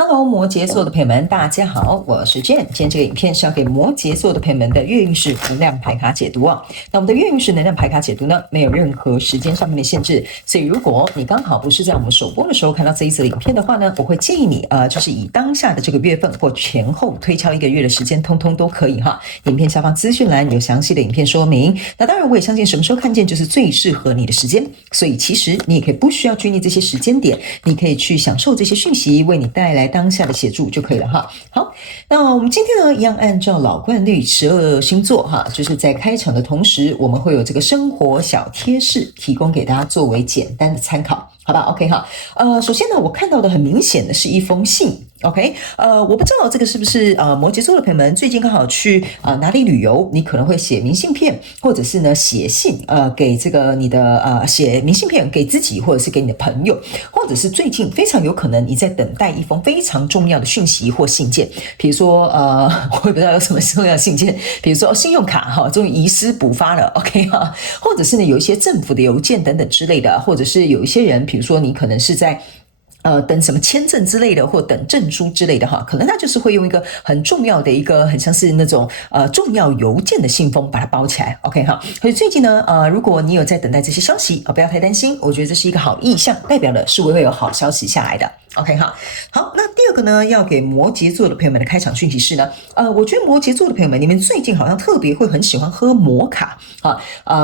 Hello，摩羯座的朋友们，大家好，我是 Jane。今天这个影片是要给摩羯座的朋友们的月运势能量牌卡解读哦。那我们的月运势能量牌卡解读呢，没有任何时间上面的限制，所以如果你刚好不是在我们首播的时候看到这一则影片的话呢，我会建议你就是以当下的这个月份或前后推敲1个月的时间，通通都可以哈。影片下方资讯栏有详细的影片说明。那当然，我也相信什么时候看见就是最适合你的时间，所以其实你也可以不需要拘泥这些时间点，你可以去享受这些讯息为你带来当下的协助就可以了哈。好，那我们今天呢，一样按照老惯例12星座哈，就是在开场的同时，我们会有这个生活小贴士提供给大家作为简单的参考，好吧 ？OK 哈。首先呢，我看到的很明显的是一封信。OK，我不知道这个是不是摩羯座的朋友们最近刚好去哪里旅游，你可能会写明信片，或者是呢写信给这个你的写明信片给自己，或者是给你的朋友，或者是最近非常有可能你在等待一封非常重要的讯息或信件，比如说我也不知道有什么重要的信件，比如说信用卡哈终于遗失补发了 ，OK 哈，或者是呢有一些政府的邮件等等之类的，或者是有一些人，比如说你可能是在等什么签证之类的，或等证书之类的哈，可能他就是会用一个很重要的一个很像是那种重要邮件的信封把它包起来 ，OK 哈。所以最近呢如果你有在等待这些消息不要太担心，我觉得这是一个好意象，代表的是会有好消息下来的。OK 哈，好，那第二个呢，要给摩羯座的朋友们的开场讯息是呢，我觉得摩羯座的朋友们，你们最近好像特别会很喜欢喝摩卡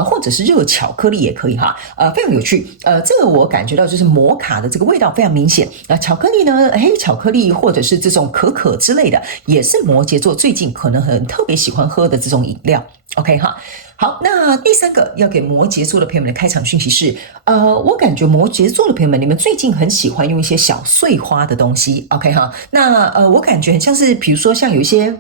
或者是热巧克力也可以哈，非常有趣，这个我感觉到就是摩卡的这个味道非常明显，巧克力呢，黑巧克力或者是这种可可之类的，也是摩羯座最近可能很特别喜欢喝的这种饮料。OK 哈。好，那第三个要给摩羯座的朋友们的开场讯息是，我感觉摩羯座的朋友们，你们最近很喜欢用一些小碎花的东西 ，OK 哈？那我感觉很像是，比如说像有一些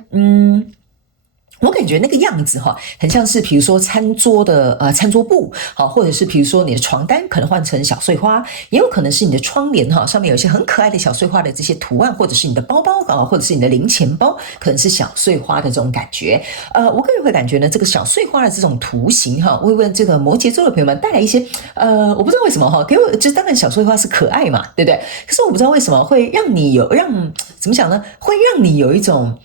我感觉那个样子哈，很像是比如说餐桌的餐桌布，好，或者是比如说你的床单可能换成小碎花，也有可能是你的窗帘哈，上面有一些很可爱的小碎花的这些图案，或者是你的包包或者是你的零钱包，可能是小碎花的这种感觉。我个人会感觉呢，这个小碎花的这种图形哈，会为这个摩羯座的朋友们带来一些我不知道为什么哈，给我就当然小碎花是可爱嘛，对不对？可是我不知道为什么会让你怎么讲呢？会让你有一种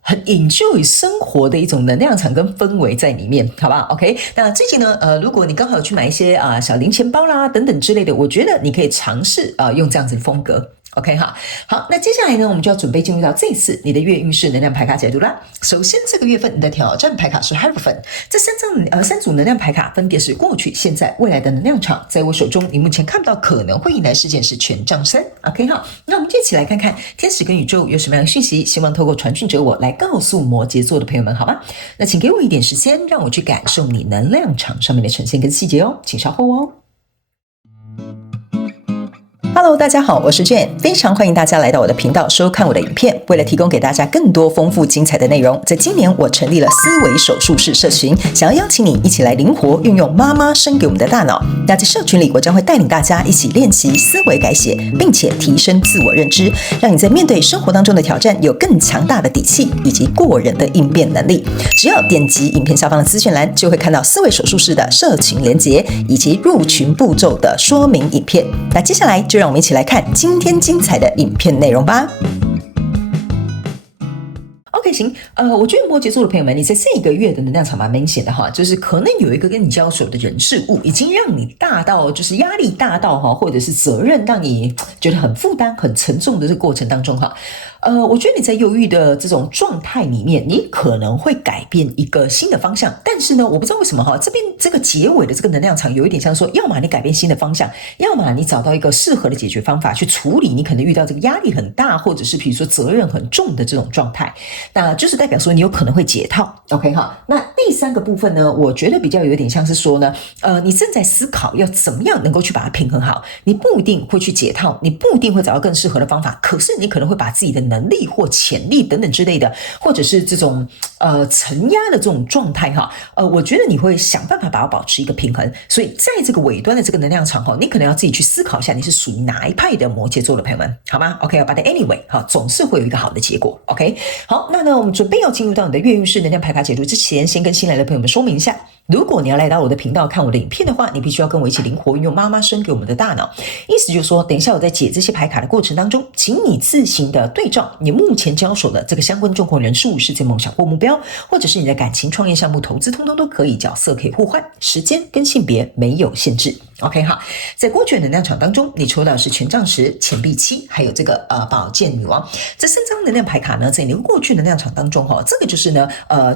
很 enjoy 生活的一种能量场跟氛围在里面，好不好 ？OK， 那最近呢，如果你刚好有去买一些小零钱包啦等等之类的，我觉得你可以尝试用这样子的风格。OK 哈，好，那接下来呢，我们就要准备进入到这次你的月运势能量牌卡解读啦。首先，这个月份你的挑战牌卡是 Hierophant， 这三组能量牌卡分别是过去、现在、未来的能量场。在我手中，你目前看不到可能会迎来事件是权杖3。OK 哈，那我们就一起来看看天使跟宇宙有什么样的讯息，希望透过传讯者我来告诉摩羯座的朋友们，好吗？那请给我一点时间，让我去感受你能量场上面的呈现跟细节哦，请稍后哦。Hello， 大家好，我是 Jane， 非常欢迎大家来到我的频道收看我的影片。为了提供给大家更多丰富精彩的内容，在今年我成立了思维手术室社群，想要邀请你一起来灵活运用妈妈生给我们的大脑。那在社群里，我将会带领大家一起练习思维改写，并且提升自我认知，让你在面对生活当中的挑战有更强大的底气以及过人的应变能力。只要点击影片下方的资讯栏，就会看到思维手术室的社群连结以及入群步骤的说明影片。那接下来就让我们一起来看今天精彩的影片内容吧。OK， 行，我觉得摩羯座的朋友们，你在这个月的能量场蛮明显的哈，就是可能有一个跟你交手的人事物，已经让你大到就是压力大到哈，或者是责任让你觉得很负担、很沉重的这个过程当中哈。我觉得你在忧郁的这种状态里面，你可能会改变一个新的方向，但是呢，我不知道为什么哈，这边这个结尾的这个能量场有一点像说，要么你改变新的方向，要么你找到一个适合的解决方法去处理你可能遇到这个压力很大，或者是比如说责任很重的这种状态，那就是代表说你有可能会解套 ，OK 哈。那第三个部分呢，我觉得比较有点像是说呢，你正在思考要怎么样能够去把它平衡好，你不一定会去解套，你不一定会找到更适合的方法，可是你可能会把自己的能力或潜力等等之类的，或者是这种承压的这种状态哈，我觉得你会想办法把它保持一个平衡。所以在这个尾端的这个能量场哈，你可能要自己去思考一下，你是属于哪一派的摩羯座的朋友们，好吗 ？OK，but anyway 哈，总是会有一个好的结果。OK， 好，那呢，我们准备要进入到你的月运势能量牌卡解读之前，先跟新来的朋友们说明一下。如果你要来到我的频道看我的影片的话，你必须要跟我一起灵活运用妈妈生给我们的大脑。意思就是说，等一下我在解这些牌卡的过程当中，请你自行的对照你目前交手的这个相关状况人数、世界梦想或目标，或者是你的感情、创业项目、投资，通通都可以，角色可以互换，时间跟性别没有限制。OK 哈，在过去的能量场当中，你抽到的是权杖10、钱币7，还有这个宝剑女王。这3张能量牌卡呢，在你过去能量场当中哈，这个就是呢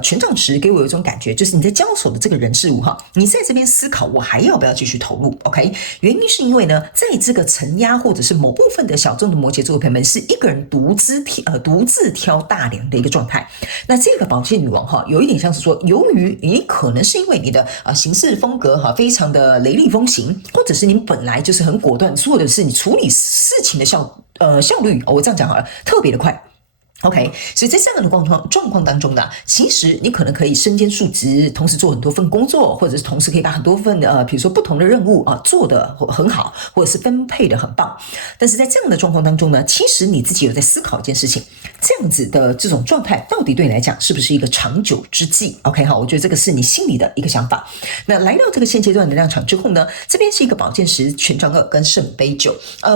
权杖10给我有一种感觉，就是你在交手的这个人事物哈，你在这边思考我还要不要继续投入 ？OK， 原因是因为呢，在这个承压或者是某部分的小众的摩羯座的朋友们，是一个人独自挑大梁的一个状态。那这个宝剑女王哈，有一点像是说，由于你可能是因为你的行事风格哈，非常的雷厉风行。或者是你本来就是很果断，或者是你处理事情的效率，我这样讲好了，特别的快。OK， 所以在这样的状况当中呢，其实你可能可以身兼数职，同时做很多份工作，或者是同时可以把很多份比如说不同的任务做得很好，或者是分配得很棒。但是在这样的状况当中呢，其实你自己有在思考一件事情，这样子的这种状态到底对你来讲是不是一个长久之计 ？OK 好，我觉得这个是你心里的一个想法。那来到这个现阶段能量场之后呢，这边是一个宝剑10、权杖2跟圣杯9。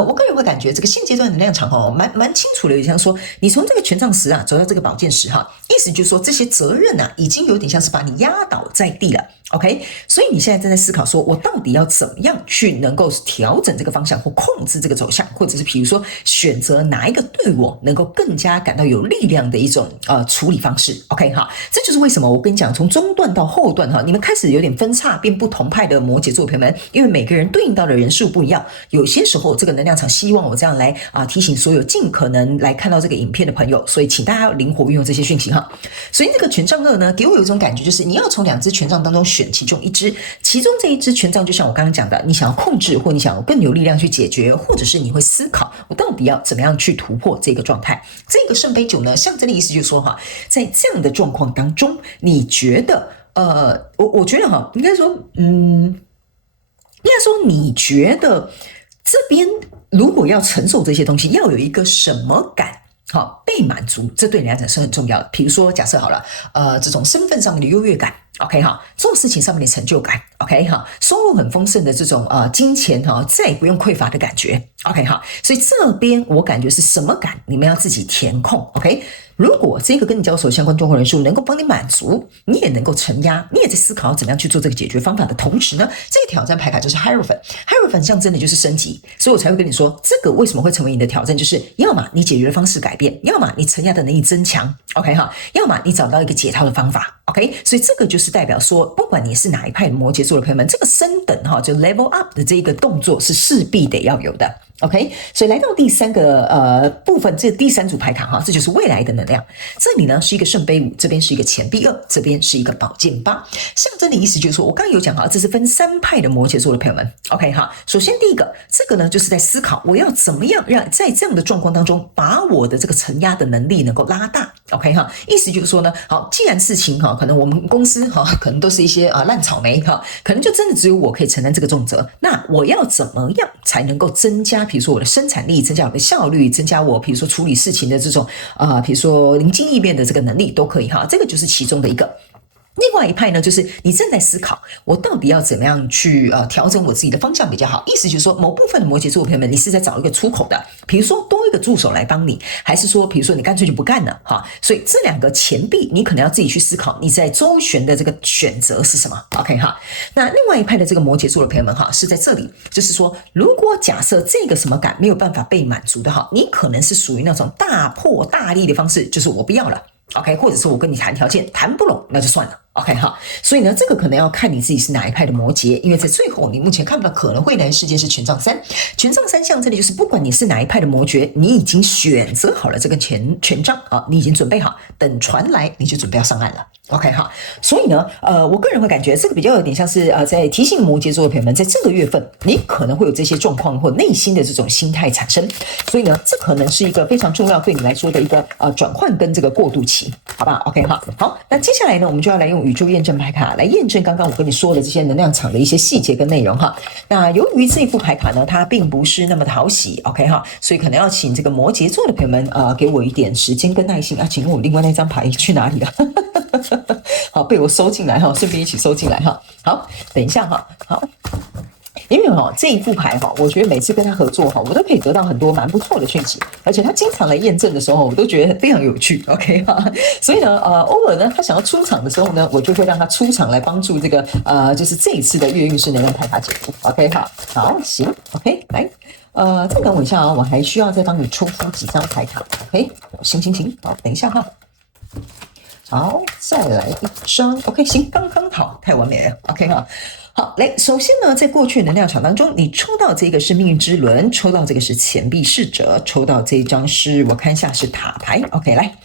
我个人会感觉这个现阶段能量场蛮清楚的，像说你从这个权杖10走到这个宝剑10意思就是说这些责任已经有点像是把你压倒在地了。OK， 所以你现在正在思考说，我到底要怎么样去能够调整这个方向，或控制这个走向，或者是比如说选择哪一个对我能够更加感到有力量的一种处理方式。OK 哈，这就是为什么我跟你讲，从中段到后段你们开始有点分叉，变不同派的摩羯座朋友们，因为每个人对应到的人数不一样，有些时候这个能量场希望我这样来提醒所有尽可能来看到这个影片的朋友，所以请大家要灵活运用这些讯息哈。所以这个权杖2呢，给我有一种感觉，就是你要从2只权杖当中选其中一支，其中这一支权杖就像我刚刚讲的，你想要控制，或你想要更有力量去解决，或者是你会思考我到底要怎么样去突破这个状态。这个圣杯9呢，象征的意思就是说在这样的状况当中，你觉得我觉得应该说你觉得这边如果要承受这些东西，要有一个什么感被满足，这对你来讲是很重要的。比如说假设好了这种身份上面的优越感，OK 做事情上面的成就感 ，OK 收入很丰盛的这种金钱再也不用匮乏的感觉 ，OK 所以这边我感觉是什么感，你们要自己填空 ，OK。如果这个跟你交手相关状况人数能够帮你满足，你也能够承压，你也在思考怎么样去做这个解决方法的同时呢，这个挑战牌卡就是 Hierophant 象征的就是升级，所以我才会跟你说，这个为什么会成为你的挑战，就是要么你解决的方式改变，要么你承压的能力增强 ，OK 要么你找到一个解套的方法 ，OK， 所以这个就是代表说，不管你是哪一派的摩羯座的朋友们，这个升等就 level up 的这个动作是势必得要有的。OK， 所以来到第3个部分，这第3组牌卡这就是未来的能量。这里呢是一个圣杯5，这边是一个钱币2，这边是一个宝剑8。象征的意思就是说，我刚刚有讲这是分3派的摩羯座的朋友们。OK 首先第一个，这个呢就是在思考我要怎么样让在这样的状况当中，把我的这个承压的能力能够拉大。OK 意思就是说呢，好，既然事情可能我们公司可能都是一些烂草莓可能就真的只有我可以承担这个重责，那我要怎么样才能够增加？比如说我的生产力，增加我的效率，增加我比如说处理事情的这种比如说灵机应变的这个能力都可以这个就是其中的一个。另外一派呢，就是你正在思考，我到底要怎么样去调整我自己的方向比较好。意思就是说，某部分的摩羯座朋友们，你是在找一个出口的，比如说多一个助手来帮你，还是说，比如说你干脆就不干了所以这2个钱币，你可能要自己去思考，你在周旋的这个选择是什么 ？OK 那另外一派的这个摩羯座的朋友们是在这里，就是说，如果假设这个什么感没有办法被满足的你可能是属于那种大破大立的方式，就是我不要了。OK， 或者是我跟你谈条件谈不拢，那就算了。OK 所以呢，这个可能要看你自己是哪一派的摩羯，因为在最后你目前看不到可能会来的事件是权杖3，权杖3象征的就是不管你是哪一派的摩羯，你已经选择好了这个权杖你已经准备好，等船来你就准备要上岸了。OK 所以呢，我个人会感觉这个比较有点像是在提醒摩羯座的朋友们，在这个月份你可能会有这些状况或内心的这种心态产生，所以呢，这可能是一个非常重要对你来说的一个转换跟这个过渡期，好吧 ？OK 好，那接下来呢，我们就要来用宇宙验证牌卡来验证刚刚我跟你说的这些能量场的一些细节跟内容那由于这副牌卡呢，它并不是那么的讨喜 ，OK 所以可能要请这个摩羯座的朋友们给我一点时间跟耐心请问我另外那张牌去哪里了？好，被我收进来哈，顺便一起收进来哈。好，等一下哈，好。因为这一副牌我觉得每次跟他合作我都可以得到很多蛮不错的讯息，而且他经常来验证的时候，我都觉得非常有趣。OK 哈，所以呢，偶尔呢，他想要出场的时候呢，我就会让他出场来帮助这个就是这一次的月运势能量牌卡解读。OK 哈，好，行 ，OK， 来。再等我一下我还需要再帮你抽出几张牌卡。OK， 行，好，等一下哈。好，再来一张。OK， 行，刚刚好，太完美了。OK 哈。好，来，首先呢，在过去能量场当中，你抽到这个是命运之轮，抽到这个是钱币侍者，抽到这一张是我看一下是塔牌。OK， 来。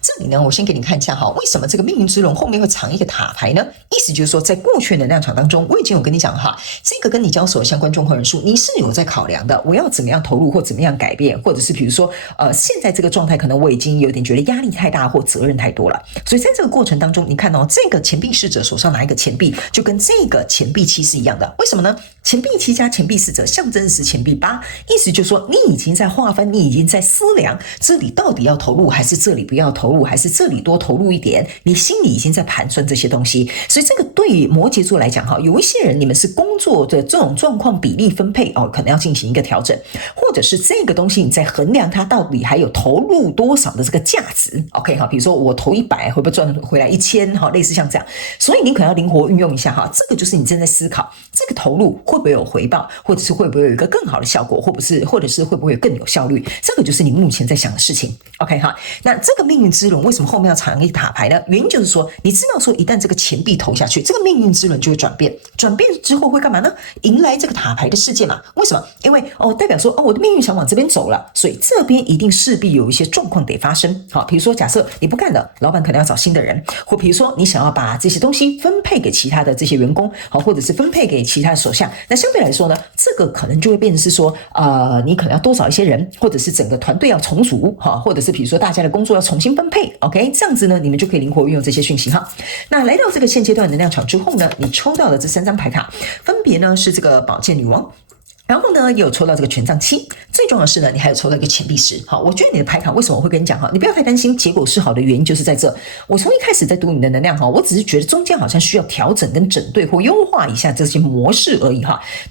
这里呢，我先给你看一下为什么这个命运之轮后面会藏一个塔牌呢？意思就是说，在过去能量场当中，我已经有跟你讲这个跟你交手的相关状况人数，你是有在考量的。我要怎么样投入或怎么样改变，或者是比如说，现在这个状态可能我已经有点觉得压力太大或责任太多了。所以在这个过程当中，你看这个钱币侍者手上拿一个钱币，就跟这个钱币七是一样的。为什么呢？钱币七加钱币侍者象征是钱币8，意思就是说，你已经在划分，你已经在思量，这里到底要投入还是这里不要投入，还是这里多投入一点，你心里已经在盘算这些东西。所以这个对于摩羯座来讲有一些人你们是工作的这种状况比例分配可能要进行一个调整，或者是这个东西你在衡量它到底还有投入多少的这个价值。 OK 比如说我投100会不会赚回来1000，类似像这样，所以你可能要灵活运用一下这个就是你正在思考这个投入会不会有回报，或者是会不会有一个更好的效果，或者是会不会更有效率，这个就是你目前在想的事情。 OK 那这个命运之轮为什么后面要藏一个塔牌呢？原因就是说，你知道说一旦这个钱币投下去，这个命运之轮就会转变，转变之后会干嘛呢？迎来这个塔牌的事件嘛。为什么？因为代表说我的命运想往这边走了，所以这边一定势必有一些状况得发生。好，比如说假设你不干了，老板可能要找新的人，或比如说你想要把这些东西分配给其他的这些员工，好，或者是分配给其他的手下，那相对来说呢，这个可能就会变成是说你可能要多找一些人，或者是整个团队要重组，或者是比如说大家的工作要重新分配。 OK， 这样子呢，你们就可以灵活运用这些讯息那来到这个现阶段能量场之后呢，你抽到的这3张牌卡，分别呢是这个宝剑女王，然后呢，也有抽到这个权杖7，最重要的是呢，你还有抽到一个钱币10。好，我觉得你的牌卡为什么我会跟你讲你不要太担心结果是好的原因就是在这。我从一开始在读你的能量我只是觉得中间好像需要调整跟整对或优化一下这些模式而已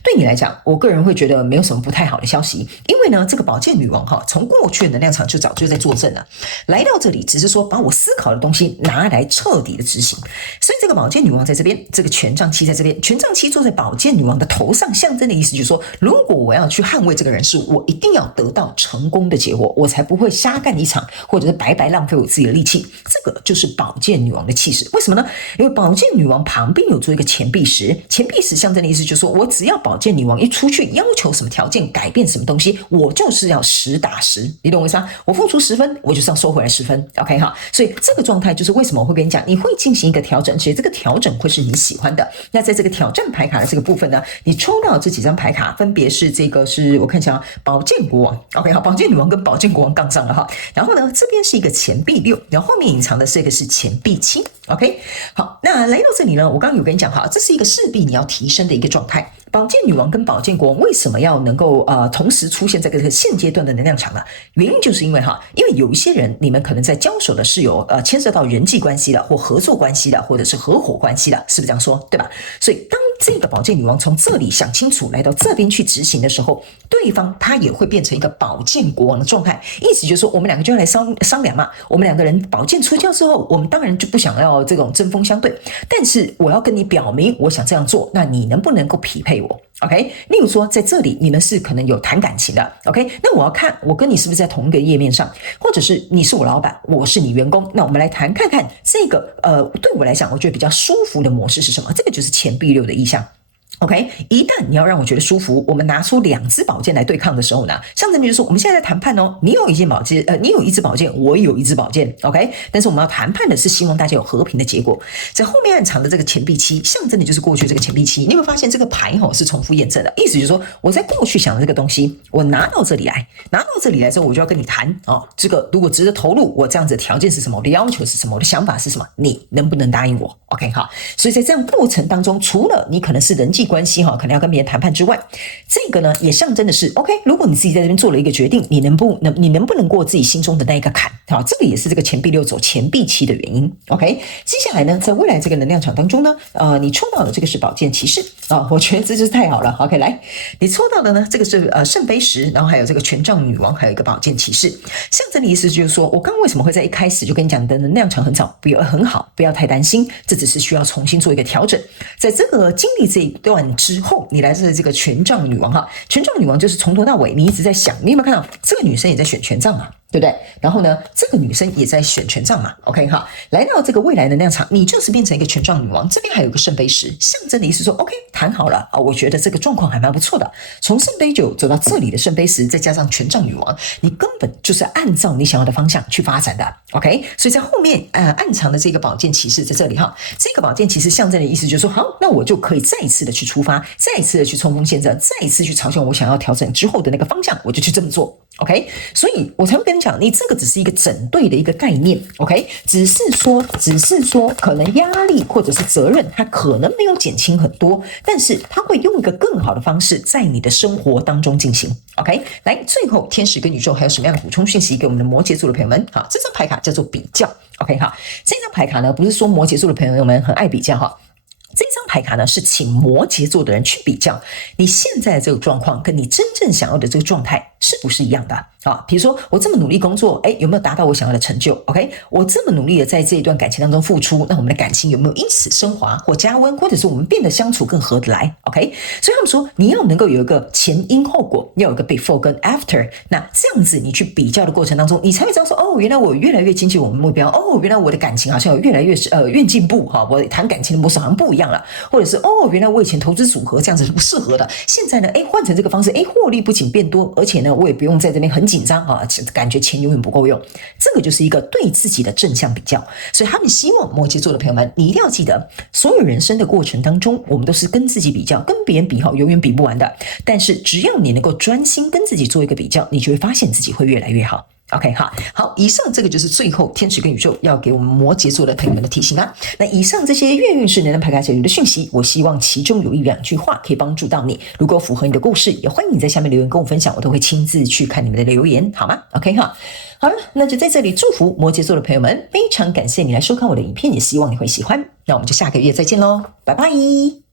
对你来讲，我个人会觉得没有什么不太好的消息，因为呢，这个宝剑女王从过去的能量场就早就在坐镇了，来到这里只是说把我思考的东西拿来彻底的执行。所以这个宝剑女王在这边，这个权杖7在这边，权杖7坐在宝剑女王的头上，象征的意思就是说，如果我要去捍卫这个人事物，我一定要得到成功的结果，我才不会瞎干一场，或者是白白浪费我自己的力气。这个就是宝剑女王的气势。为什么呢？因为宝剑女王旁边有做一个钱币10，钱币10象征的意思就是说，我只要宝剑女王一出去，要求什么条件，改变什么东西，我就是要10打10，你懂我意思吗？我付出10分，我就是要收回来10分。OK 所以这个状态就是为什么我会跟你讲，你会进行一个调整，其实这个调整会是你喜欢的。那在这个挑战牌卡的这个部分呢，你抽到这几张牌卡，分别是这个是我看一下宝剑国王 ，OK 宝剑女王跟宝剑国王杠上了然后呢，这边是一个钱币6，然后后面隐藏的这个是钱币7。OK， 好，那来到这里呢，我刚刚有跟你讲这是一个势必你要提升的一个状态。宝剑女王跟宝剑国王为什么要能够同时出现在这个现阶段的能量场呢？原因就是因为因为有一些人你们可能在交手的是有牵涉到人际关系的，或合作关系的，或者是合伙关系的，是不是这样说？对吧？所以当这个宝剑女王从这里想清楚来到这边去执行的时候，对方他也会变成一个宝剑国王的状态，意思就是说我们两个就要来商量嘛。我们两个人宝剑出鞘之后，我们当然就不想要这种针锋相对，但是我要跟你表明我想这样做，那你能不能够匹配我？ OK， 例如说在这里你们是可能有谈感情的 ，OK， 那我要看我跟你是不是在同一个页面上，或者是你是我老板，我是你员工，那我们来谈看看这个对我来讲我觉得比较舒服的模式是什么？这个就是钱币6的意象。OK， 一旦你要让我觉得舒服，我们拿出2支宝剑来对抗的时候呢，象征就是说我们现在在谈判你有一件宝剑，你有一支宝剑，我有一支宝剑 ，OK， 但是我们要谈判的是希望大家有和平的结果。在后面暗藏的这个钱币7，象征的就是过去这个钱币7，你会发现这个牌是重复验证的，意思就是说我在过去想的这个东西，我拿到这里来之后，我就要跟你谈这个如果值得投入，我这样子的条件是什么，我的要求是什么，我的想法是什么，你能不能答应我 ？OK 所以在这样过程当中，除了你可能是人际关系可能要跟别人谈判之外，这个呢也象征的是 OK， 如果你自己在这边做了一个决定，你能不能过自己心中的那一个坎？好，这个也是这个钱币六走钱币七的原因。OK， 接下来呢，在未来这个能量场当中呢，你抽到的这个是宝剑骑士我觉得这就是太好了。OK， 来，你抽到的呢，这个是圣杯十，然后还有这个权杖女王，还有一个宝剑骑士，象征的意思就是说，我刚刚为什么会在一开始就跟你讲的能量场很好，不要太担心，这只是需要重新做一个调整。在这个经历这一段之后，你来自这个权杖女王权杖女王就是从头到尾你一直在想，你有没有看到这个女生也在选权杖嘛？对不对？然后呢，这个女生也在选权杖嘛 ，OK 来到这个未来能量场，你就是变成一个权杖女王，这边还有一个圣杯十，象征的意思说 ，OK， 谈好了我觉得这个状况还蛮不错的。从圣杯九走到这里的圣杯十，再加上权杖女王，你根本就是按照你想要的方向去发展的 ，OK。所以在后面暗藏的这个宝剑骑士在这里这个宝剑骑士象征的意思就是说，好，那我就可以再一次的去出发，再一次的去冲锋陷阵，再一次去朝向我想要调整之后的那个方向，我就去这么做。OK， 所以我才会跟你讲，你这个只是一个整队的一个概念 ，OK， 只是说可能压力或者是责任，它可能没有减轻很多，但是它会用一个更好的方式在你的生活当中进行。OK， 来，最后天使跟宇宙还有什么样的补充讯息给我们的摩羯座的朋友们？好，这张牌卡叫做比较。OK， 这张牌卡呢，不是说摩羯座的朋友们很爱比较这张牌卡呢，是请摩羯座的人去比较你现在的这个状况跟你真正想要的这个状态是不是一样的比如说我这么努力工作，有没有达到我想要的成就 ？OK， 我这么努力的在这一段感情当中付出，那我们的感情有没有因此升华或加温，或者是我们变得相处更合得来 ？OK， 所以他们说你要能够有一个前因后果，要有一个 before 跟 after， 那这样子你去比较的过程当中，你才会知道说原来我越来越接近我们目标，原来我的感情好像有越来越进步我谈感情的模式好像不一样了，或者是原来我以前投资组合这样子是不适合的，现在呢换成这个方式，获利不仅变多，而且呢我也不用在这边很紧张感觉钱永远不够用，这个就是一个对自己的正向比较。所以他们希望摩羯座的朋友们，你一定要记得，所有人生的过程当中，我们都是跟自己比较，跟别人比永远比不完的，但是只要你能够专心跟自己做一个比较，你就会发现自己会越来越好。OK， 好，以上这个就是最后天使跟宇宙要给我们摩羯座的朋友们的提醒那以上这些月运势能量牌卡解读的讯息，我希望其中有一两句话可以帮助到你。如果符合你的故事，也欢迎你在下面留言跟我分享，我都会亲自去看你们的留言，好吗 ？OK 好了，那就在这里祝福摩羯座的朋友们，非常感谢你来收看我的影片，也希望你会喜欢。那我们就下个月再见喽，拜拜。